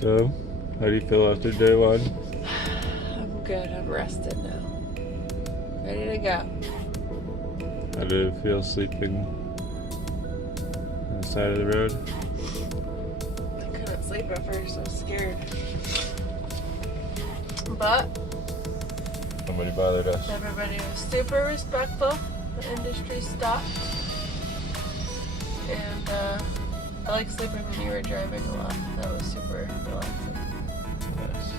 So, how do you feel after day one? I'm good. I'm rested now. Ready to go. How did it feel sleeping on the side of the road? I couldn't sleep at first. I was scared. But Nobody bothered us. everybody was super respectful. The industry stopped. And I like sleeping when you were driving a lot. That was super relaxing. Nice.